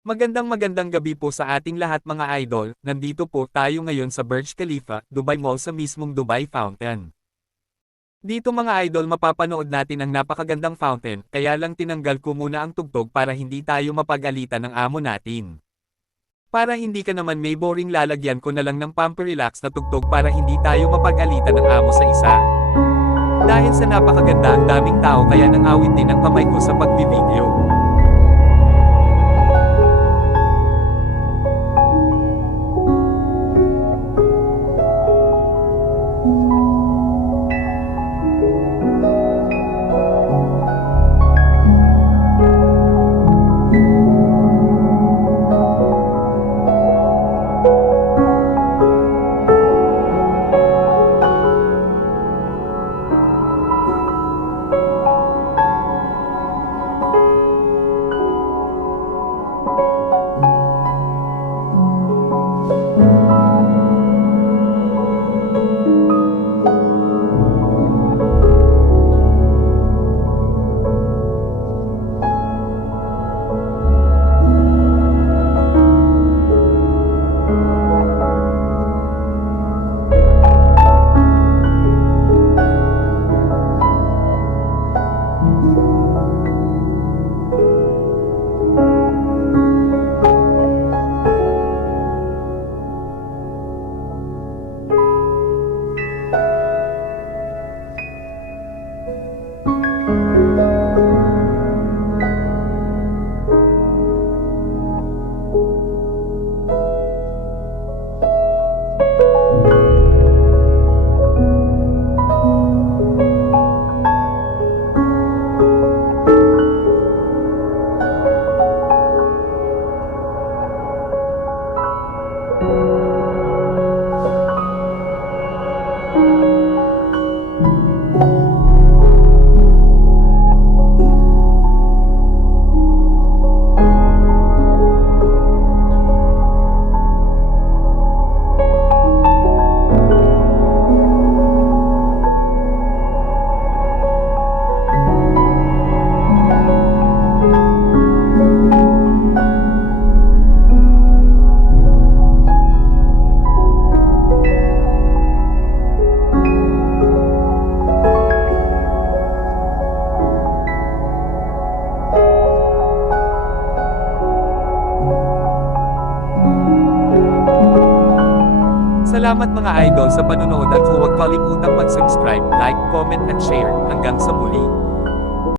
Magandang gabi po sa ating lahat mga idol, nandito po tayo ngayon sa Burj Khalifa, Dubai Mall sa mismong Dubai Fountain. Dito mga idol mapapanood natin ang napakagandang fountain, kaya lang tinanggal ko muna ang tugtog para hindi tayo mapag-alitan ng amo natin. Para hindi ka naman may boring lalagyan ko na lang ng pamper-relax na tugtog para hindi tayo mapag-alitan ng amo sa isa. Dahil sa napakaganda ang daming tao kaya nangawit din ang kamay ko sa pagbi-video. Salamat mga idol sa panonood at huwag kalimutang mag-subscribe, like, comment at share. Hanggang sa muli.